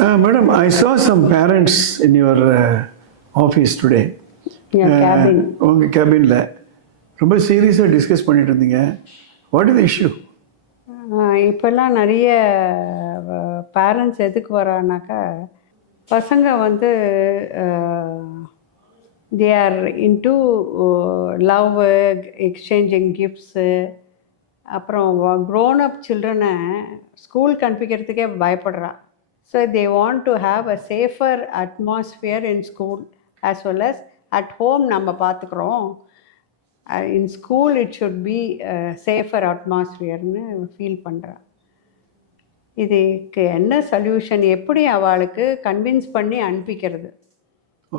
Madam, I saw some parents in your office today. Cabin உங்கள் கேபினில் ரொம்ப சீரியஸாக டிஸ்கஸ் பண்ணிட்டு இருந்தீங்க. What is the issue? இப்போல்லாம் நிறைய பேரண்ட்ஸ் எதுக்கு வரானாக்கா, பசங்க வந்து they are into love, exchanging gifts. அப்புறம் க்ரோன் அப் சில்ட்ரனை ஸ்கூலுக்கு அனுப்பிக்கிறதுக்கே பயப்படுறா. So they want to have a safer atmosphere in school as well as at home. நம்ம பார்த்துக்குறோம், in school it should be safer அட்மாஸ்ஃபியர்னு ஃபீல் பண்ணுறா. இதுக்கு என்ன சொல்யூஷன்? எப்படி அவளுக்கு கன்வின்ஸ் பண்ணி அனுப்பிக்கிறது?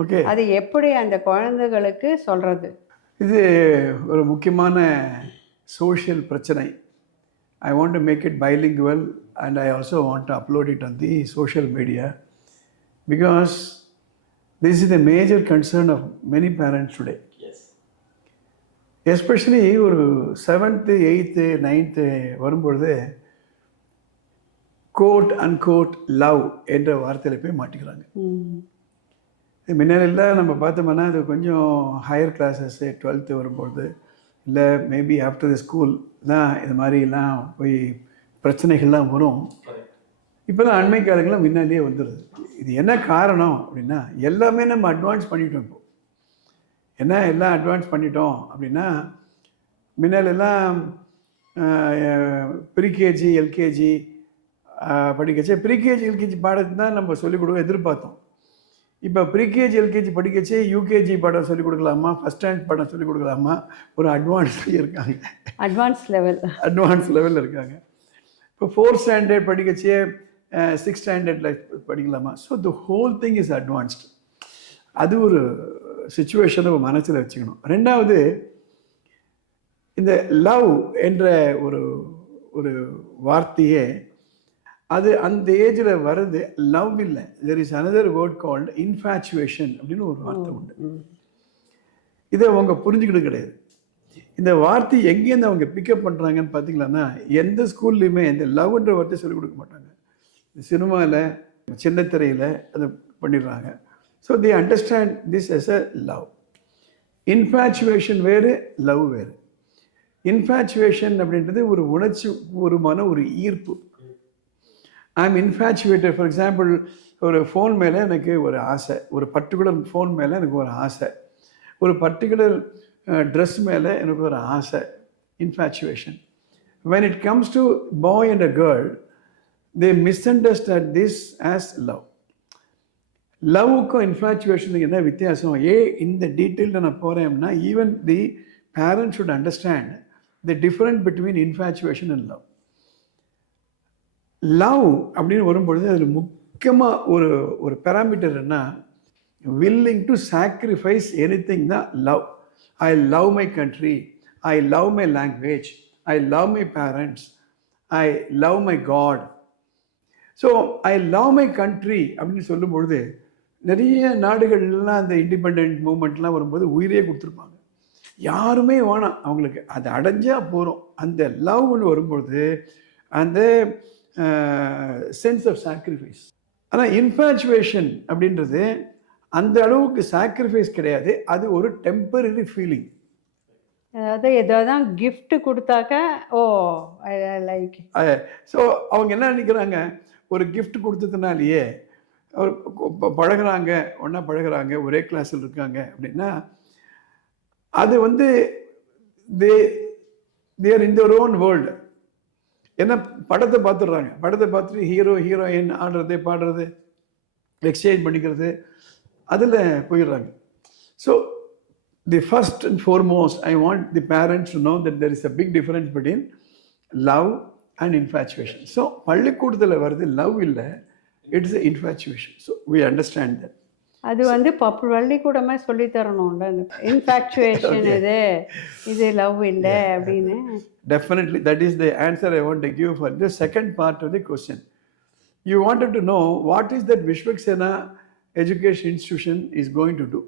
ஓகே, அது எப்படி அந்த குழந்தைகளுக்கு சொல்கிறது? இது ஒரு முக்கியமான சோஷியல் பிரச்சனை. I want to make it bilingual and I also want to upload it on the social media because this is a major concern of many parents today. Yes. Especially ஒரு 7th 8th 9th வரும்பொழுது code அன்கோட் love என்ற வார்த்தையில் போய் மாட்டிக்கிறாங்க. முன்னாடிலாம் நம்ம பார்த்தோம்னா அது கொஞ்சம் ஹையர் கிளாஸஸ்ஸு 12th வரும்பொழுது, இல்லை மேபி ஆஃப்டர் த ஸ்கூல் தான் இது மாதிரிலாம் போய் பிரச்சனைகள்லாம் வரும். இப்போலாம் அண்மை காலங்கள்லாம் முன்னாடியே வந்துடுது. இது என்ன காரணம் அப்படின்னா, எல்லாமே நம்ம அட்வான்ஸ் பண்ணிட்டோம். இப்போ என்ன எல்லாம் அட்வான்ஸ் பண்ணிட்டோம் அப்படின்னா, முன்னாலெல்லாம் ப்ரீகேஜி எல்கேஜி படிக்கச்சே ப்ரீகேஜி எல்கேஜி பாடத்தை தான் நம்ம சொல்லிக் கொடுக்க எதிர்பார்த்தோம். இப்போ ப்ரீகேஜி எல்கேஜி படிக்கச்சே யூகேஜி பாடம் சொல்லிக் கொடுக்கலாமா, ஃபஸ்ட் ஸ்டாண்டர்ட் பாடம் சொல்லிக் கொடுக்கலாமா, ஒரு அட்வான்ஸ்லேயே இருக்காங்க. அட்வான்ஸ் லெவலில் இருக்காங்க. இப்போ 4th ஸ்டாண்டர்ட் படிக்கச்சே 6th ஸ்டாண்டர்டில் படிக்கலாமா. So the whole thing is advanced. அது ஒரு சுச்சுவேஷனை மனசில் வச்சுக்கணும். ரெண்டாவது, இந்த லவ் என்ற ஒரு ஒரு வார்த்தையே அது அந்த ஏஜில் வருது. லவ் இல்லை, there is another word called infatuation அப்படின்னு ஒரு வார்த்தை உண்டு. இதை அவங்க புரிஞ்சுக்கிட்டு கிடையாது. இந்த வார்த்தை எங்கேருந்து அவங்க பிக்கப் பண்ணுறாங்கன்னு பார்த்தீங்களான்னா, எந்த ஸ்கூல்லையுமே இந்த லவ்ன்ற வார்த்தை சொல்லிக் கொடுக்க மாட்டாங்க. சினிமாவில் சின்ன திரையில் அதை பண்ணிடுறாங்க. So they understand this as a love. Infatuation வேறு, லவ் வேறு. இன்ஃபேச்சுவேஷன் அப்படின்றது ஒரு உணர்ச்சி பூர்வமான ஒரு ஈர்ப்பு. I am infatuated. For example, ஒரு ஃபோன் மேலே எனக்கு ஒரு ஆசை, ஒரு பர்டிகுலர் ஃபோன் மேலே எனக்கு ஒரு ஆசை, ஒரு பர்டிகுலர் ட்ரெஸ் மேலே எனக்கு ஒரு ஆசை. Infatuation. when it comes to boy and a girl, they misunderstand this as love. லவ்வுக்கும் இன்ஃபேச்சுவேஷனுக்கு என்ன வித்தியாசம்? இந்த டீட்டெயிலில் நான் போகிறேன் அப்படின்னா, even the parents should understand the difference between infatuation and love. Love அப்படின்னு வரும்பொழுது அதில் முக்கியமாக ஒரு பேராமீட்டர் என்ன, வில்லிங் டு சாக்ரிஃபைஸ் எனிதிங் தான் love. I love my country, I love my language, I love my parents, I love my God. So I love my country அப்படின்னு சொல்லும்பொழுது, நிறைய நாடுகள்லாம் அந்த இண்டிபெண்ட் மூமெண்ட்லாம் வரும்போது உயிரே கொடுத்துருப்பாங்க. யாருமே வேணாம் அவங்களுக்கு, அது அடைஞ்சால் போகிறோம். அந்த லவ்னு வரும்பொழுது அந்த சென்ஸ் ஆஃப் சாக்ரிஃபைஸ். ஆனால் இன்ஃபேச்சுவேஷன் அப்படின்றது அந்த அளவுக்கு சாக்ரிஃபைஸ் கிடையாது. அது ஒரு டெம்பரரி ஃபீலிங். அதாவது எதாவது கிஃப்ட் கொடுத்தாக்க ஓ ஐ லைக். ஸோ அவங்க என்ன நினைக்கிறாங்க, ஒரு கிஃப்ட் கொடுத்ததுனாலேயே அவர் பழகிறாங்க, ஒன்றா பழகிறாங்க, ஒரே கிளாஸில் இருக்காங்க அப்படின்னா, அது வந்து தேர் இன் தேர் ஓன் வேர்ல்டு. ஏன்னா படத்தை பார்த்துடுறாங்க, படத்தை பார்த்துட்டு ஹீரோ ஹீரோயின் ஆடுறது பாடுறது எக்ஸ்சேஞ்ச் பண்ணிக்கிறது அதில் போயிடுறாங்க. So the first and foremost I want the parents to know that there is a big difference between love and infatuation. So பள்ளிக்கூடத்தில் வருது லவ் இல்லை, it's a infatuation. So we understand that. அது வந்து பள்ளிக்கூடமே சொல்லி தரணும்ல, infatuation இது love இல்லை அப்படின்னு. Definitely, that is the answer I want to give for the second part of the question. You wanted to know what is that Vishwaksena Education Institution is going to do.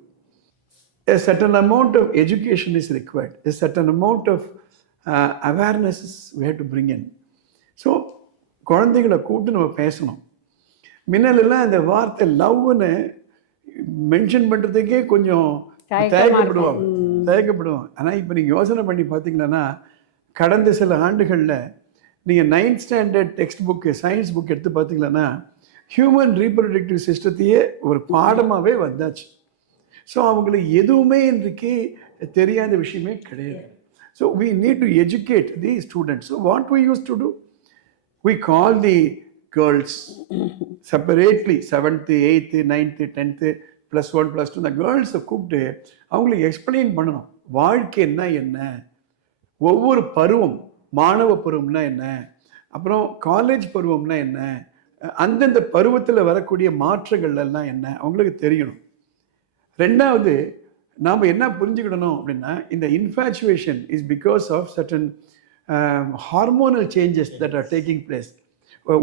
A certain amount of education is required. A certain amount of awarenesses we have to bring in. So, குழந்தைகளை கூப்பிட்டு நம்ம பேசணும். முன்னெல்லாம் அந்த வார்த்தை லவ்னு mention பண்ணுறதுக்கே கொஞ்சம் தயக்கப்படுவாங்க. ஆனால் இப்போ நீங்கள் யோசனை பண்ணி பார்த்தீங்கன்னா கடந்த சில ஆண்டுகளில் நீங்கள் 9th standard text book science book எடுத்து பார்த்தீங்கன்னா ஹியூமன் ரீப்ரொடக்டிவ் சிஸ்டத்தையே ஒரு பாடமாகவே வந்தாச்சு. ஸோ அவங்களுக்கு எதுவுமே இன்றைக்கு தெரியாத விஷயமே கிடையாது. So we need to educate the students. So what we used to do, we call the girls separately 7th 8th 9th 10th +1 +2 இந்த கேர்ள்ஸை கூப்பிட்டு அவங்களுக்கு எக்ஸ்பிளைன் பண்ணணும் வாழ்க்கைன்னா என்ன, ஒவ்வொரு பருவம், மாணவ பருவம்னா என்ன, அப்புறம் காலேஜ் பருவம்னா என்ன, அந்தந்த பருவத்தில் வரக்கூடிய மாற்றங்கள் எல்லாம் என்ன அவங்களுக்கு தெரியணும். ரெண்டாவது நாம் என்ன புரிஞ்சுக்கிடணும் அப்படின்னா இந்த infatuation is because of certain hormonal changes that are taking place.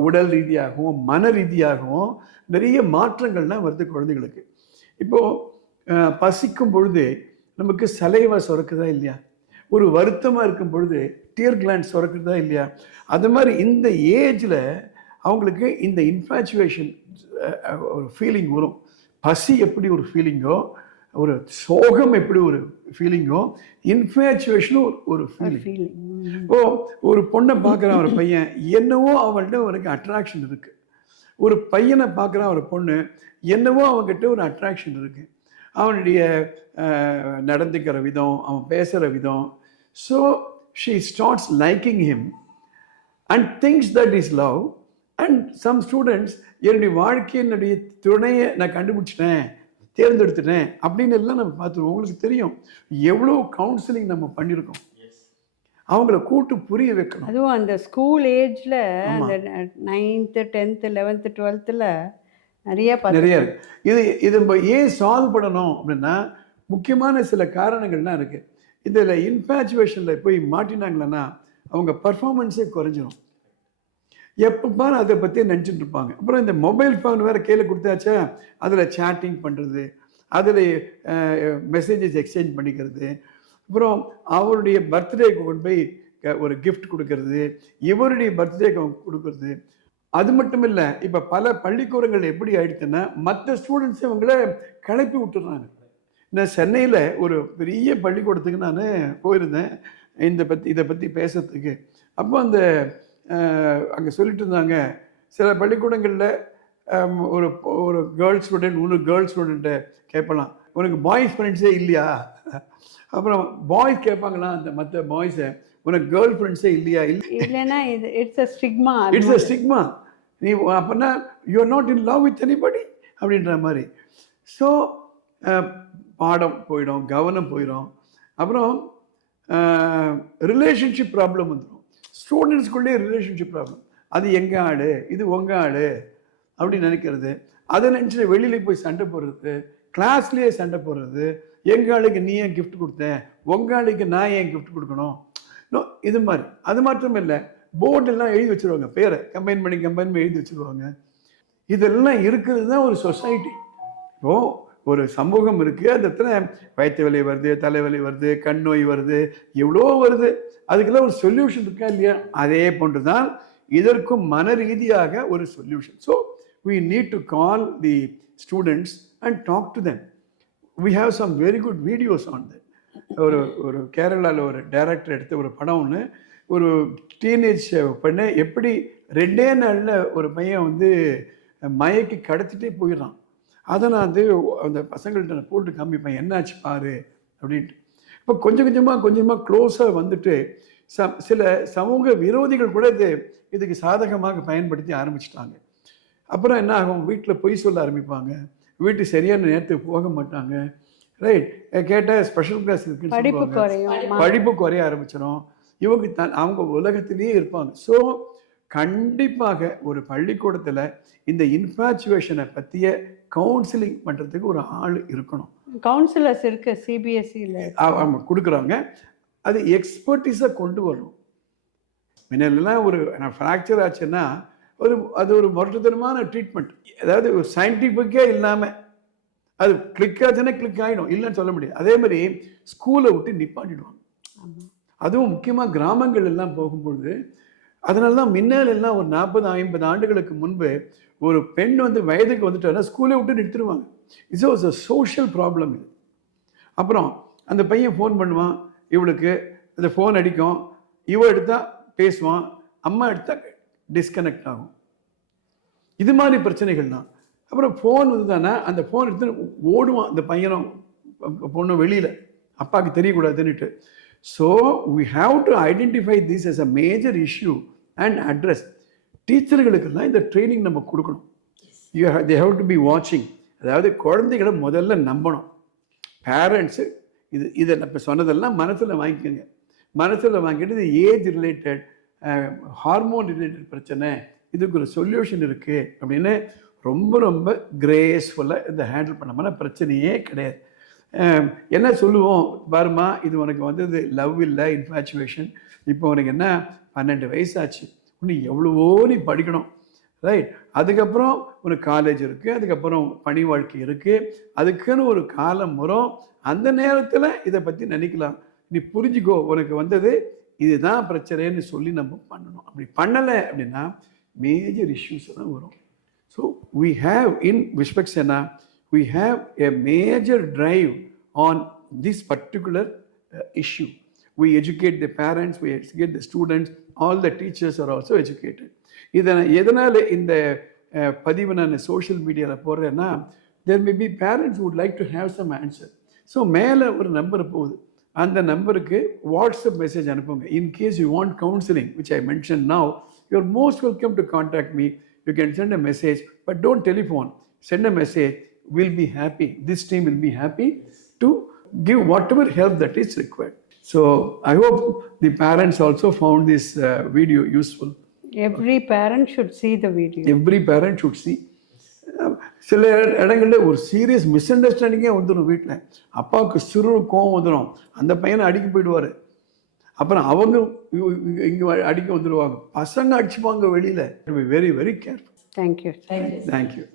உடல் ரீதியாகவும் மன ரீதியாகவும் நிறைய மாற்றங்கள்லாம் வருது குழந்தைகளுக்கு. இப்போது பசிக்கும் பொழுது நமக்கு சலைவா சுரக்குதா இல்லையா, ஒரு வருத்தமாக இருக்கும் பொழுது டியர் கிளாண்ட் சுரக்குதா இல்லையா, அது மாதிரி இந்த ஏஜில் அவங்களுக்கு இந்த இன்ஃபேச்சுவேஷன் ஒரு ஃபீலிங் வரும். பசி எப்படி ஒரு ஃபீலிங்கோ, ஒரு சோகம் எப்படி ஒரு ஃபீலிங்கோ, இன்ஃபேச்சுவேஷனும் ஒரு ஃபீலிங். ஓ, ஒரு பொண்ணை பார்க்குறான் ஒரு பையன், என்னவோ அவன்கிட்ட அவனுக்கு அட்ராக்ஷன் இருக்குது. ஒரு பையனை பார்க்குறான் ஒரு பொண்ணு, என்னவோ அவங்ககிட்ட ஒரு அட்ராக்ஷன் இருக்குது. அவனுடைய நடந்துக்கிற விதம், அவன் பேசுகிற விதம். So she starts liking him and things that is love. And some students என்னுடைய வாழ்க்கையினுடைய துணையை நான் கண்டுபிடிச்சிட்டேன், தேர்ந்தெடுத்துட்டேன் அப்படின்னு எல்லாம் நம்ம பார்த்துருவோம். உங்களுக்கு தெரியும் எவ்வளோ கவுன்சிலிங் நம்ம பண்ணியிருக்கோம். அவங்கள கூட்டு புரிய வைக்கணும். அதுவும் அந்த ஸ்கூல் ஏஜில் அந்த 9th 10th 11th 12th நிறைய இது நம்ம ஏன் சால்வ் பண்ணணும் அப்படின்னா முக்கியமான சில காரணங்கள்லாம் இருக்குது. இதில் இன்ஃபேச்சுவேஷனில் போய் மாட்டினாங்களன்னா அவங்க பர்ஃபார்மன்ஸே குறைஞ்சிரும். எப்போ பாரு அதை பற்றி நினச்சிட்டு இருப்பாங்க. அப்புறம் இந்த மொபைல் ஃபோன் வேறு கையில் கொடுத்தாச்சா, அதில் சேட்டிங் பண்ணுறது, அதில் மெசேஜஸ் எக்ஸ்சேஞ்ச் பண்ணிக்கிறது, அப்புறம் அவருடைய பர்த்டேக்கு கொண்டு போய் ஒரு கிஃப்ட் கொடுக்கறது, இவருடைய பர்த்டேக்கு கொடுக்கறது. அது மட்டும் இல்லை, இப்போ பல பள்ளிக்கூடங்கள் எப்படி ஆயிடுச்சுன்னா மற்ற ஸ்டூடெண்ட்ஸை அவங்கள கிளப்பி விட்டுறாங்க. நான் சென்னையில் ஒரு பெரிய பள்ளிக்கூடத்துக்கு நான் போயிருந்தேன் இதை பற்றி பேசுறதுக்கு. அப்போ அந்த அங்கே சொல்லிட்டு இருந்தாங்க, சில பள்ளிக்கூடங்களில் ஒரு ஒரு கேர்ள்ஸ் ஸ்டூடெண்ட் இன்னொரு கேர்ள்ஸ் ஸ்டூடெண்ட்டை கேட்கலாம், உனக்கு பாய்ஸ் ஃப்ரெண்ட்ஸே இல்லையா? அப்புறம் பாய்ஸ் கேட்பாங்களா அந்த மற்ற பாய்ஸை, உனக்கு கேர்ள் ஃப்ரெண்ட்ஸே இல்லையா? இல்லைன்னா இட்ஸ் அ ஸ்டிக்மா. நீ அப்படின்னா you are not in love with anybody அப்படின்ற மாதிரி. ஸோ பாடம் போயிடும், கவனம் போயிடும். அப்புறம் ரிலேஷன்ஷிப் ப்ராப்ளம் வந்துடும். ஸ்டூடெண்ட்ஸ்குள்ளே ரிலேஷன்ஷிப் ப்ராப்ளம். அது எங்கள் ஆள், இது உங்கள் ஆள் அப்படின்னு நினைக்கிறது. அதை நினச்சி வெளியில் போய் சண்டை போடுறது, கிளாஸ்லேயே சண்டை போடுறது. எங்கள் ஆளுக்கு நீ ஏன் கிஃப்ட் கொடுத்தேன், உங்கள் ஆளுக்கு நான் ஏன் கிஃப்ட் கொடுக்கணும், இது மாதிரி. அது மாத்திரம் இல்லை, போர்டெல்லாம் எழுதி வச்சுருவாங்க, பேரை கம்பைன் பண்ணி எழுதி வச்சுருவாங்க. இதெல்லாம் இருக்கிறது தான் ஒரு சொசைட்டி. இப்போது ஒரு சமூகம் இருக்குது, அந்த இடத்துல வயிற்று வலி வருது, தலைவலி வருது, கண் நோய் வருது, எவ்வளோ வருது. அதுக்கெல்லாம் ஒரு சொல்யூஷன் இருக்கா இல்லையா? அதே போன்று தான் இதற்கும் மன ரீதியாக ஒரு solution. So we need to call the students and talk to them. We have some very good videos on that. ஒரு கேரளாவில் ஒரு டைரக்டர் எடுத்த ஒரு படம் ஒன்று, ஒரு டீனேஜ் பண்ண எப்படி 2 நாளில் ஒரு பையன் வந்து மயக்கி கடத்திட்டே போயிடறான். அதை நான் வந்து அந்த பசங்கள்கிட்ட நான் போட்டு காமிப்பேன், என்னாச்சு பாரு அப்படின்ட்டு. இப்போ கொஞ்சம் கொஞ்சமாக க்ளோஸாக வந்துட்டு சில சமூக விரோதிகள் கூட இதுக்கு சாதகமாக பயன்படுத்தி ஆரம்பிச்சிட்டாங்க. அப்புறம் என்ன ஆகும், வீட்டில் பொய் சொல்ல ஆரம்பிப்பாங்க, வீட்டுக்கு சரியான நேரத்துக்கு போக மாட்டாங்க, ரைட், கேட்டால் ஸ்பெஷல் கிளாஸ் இருக்குன்னு சொல்லுவாங்க, படிப்பு குறைய ஆரம்பிச்சிடும். இவங்க அவங்க உலகத்திலேயே இருப்பாங்க. ஸோ கண்டிப்பாக ஒரு பள்ளிக்கூடத்தில் இந்த இன்ஃபேச்சுவேஷனை பற்றிய கவுன்சிலிங் பண்ணுறதுக்கு ஒரு ஆள் இருக்கணும். கவுன்சிலர்ஸ் இருக்கு சிபிஎஸ்சியில் அவங்க கொடுக்குறாங்க. அது எக்ஸ்பர்டீஸாக கொண்டு வரணும். முன்னெல்லாம் ஒரு ஃப்ராக்சர் ஆச்சுன்னா அது ஒரு முரட்டுத்தனமான ட்ரீட்மெண்ட், அதாவது ஒரு சயின்டிஃபிக்கே இல்லாமல் அது கிளிக் ஆச்சுன்னா கிளிக் ஆகிடும், இல்லைன்னு சொல்ல முடியாது. அதே மாதிரி ஸ்கூலை விட்டு நிப்பாட்டிடுவாங்க. அதுவும் முக்கியமாக கிராமங்கள் எல்லாம் போகும்பொழுது அதனால தான் முன்னால் எல்லாம் ஒரு 40-50 ஆண்டுகளுக்கு முன்பு ஒரு பெண் வந்து வயதுக்கு வந்துட்டாங்கன்னா ஸ்கூலை விட்டு நிறுத்திடுவாங்க. It's was a social problem இது. அப்புறம் அந்த பையன் ஃபோன் பண்ணுவான், இவளுக்கு அந்த ஃபோன் அடிக்கும், இவ எடுத்தா பேசுவான், அம்மா எடுத்தா டிஸ்கனெக்ட் ஆகும். இது மாதிரி பிரச்சனைகள் தான். அப்புறம் ஃபோன் வந்து தானே அந்த ஃபோன் எடுத்து ஓடுவான் அந்த பையனும் பொண்ணும் வெளியில், அப்பாவுக்கு தெரியக்கூடாதுன்னுட்டு. So we have to identify this as a major issue and address. டீச்சர்களுக்கெல்லாம் இந்த ட்ரைனிங் நம்ம கொடுக்கணும். தே ஹாவ் டு பி வாட்சிங். அதாவது குழந்தைகளை முதல்ல நம்பணும். பேரண்ட்ஸு இதை இப்போ சொன்னதெல்லாம் மனசில் வாங்கிக்கோங்க. மனசில் வாங்கிட்டு இது ஏஜ் ரிலேட்டட், ஹார்மோன் ரிலேட்டட் பிரச்சனை, இதுக்கு ஒரு சொல்யூஷன் இருக்குது அப்படின்னு ரொம்ப ரொம்ப கிரேஸ்ஃபுல்லாக இதை ஹேண்டில் பண்ணோம்னா பிரச்சனையே கிடையாது. என்ன சொல்லுவோம் பாருமா, இது உனக்கு வந்தது லவ் இல்லை, இன்ஃபேச்சுவேஷன். இப்போ உனக்கு என்ன 12 வயசாச்சு, இன்னும் எவ்வளவோ நீ படிக்கணும், ரைட்? அதுக்கப்புறம் உனக்கு காலேஜ் இருக்குது, அதுக்கப்புறம் பணி வாழ்க்கை இருக்குது, அதுக்குன்னு ஒரு காலம் வரும். அந்த நேரத்தில் இதை பற்றி நினைக்கலாம். நீ புரிஞ்சுக்கோ, உனக்கு வந்தது இதுதான் பிரச்சனைன்னு சொல்லி நம்ம பண்ணணும். அப்படி பண்ணலை அப்படின்னா மேஜர் இஷ்யூஸ் தான் வரும். So we have in Vishwaksena, we have a major drive on this particular issue. We educate the parents, we educate the students, all the teachers are also educated. எதனால் இந்த பதிவு நான் சோஷியல் மீடியாவில் போடுறேன்னா, there may be parents who would like to have some answer. So மேலே ஒரு number போகுது, அந்த நம்பருக்கு வாட்ஸ்அப் மெசேஜ் அனுப்புங்க. In case you want counselling which I mentioned now, you are most welcome to contact me. You can send a message, but don't telephone. Send a message. We'll be happy. This team will be happy to give whatever help that is required. So I hope the parents also found this video useful. Every parent should see the video. Every parent should see. சில இடங்களில் ஒரு serious miss அண்டர்ஸ்டாண்டிங்கே வந்துடும். வீட்டில் அப்பாவுக்கு சிறு கோவம் வந்துடும், அந்த பையனை அடிக்க போயிடுவார். அப்புறம் அவங்க இங்கே அடிக்க வந்துடுவாங்க, பசங்க அடிச்சுப்பாங்க வெளியில். Very very careful. Thank you. Thank you.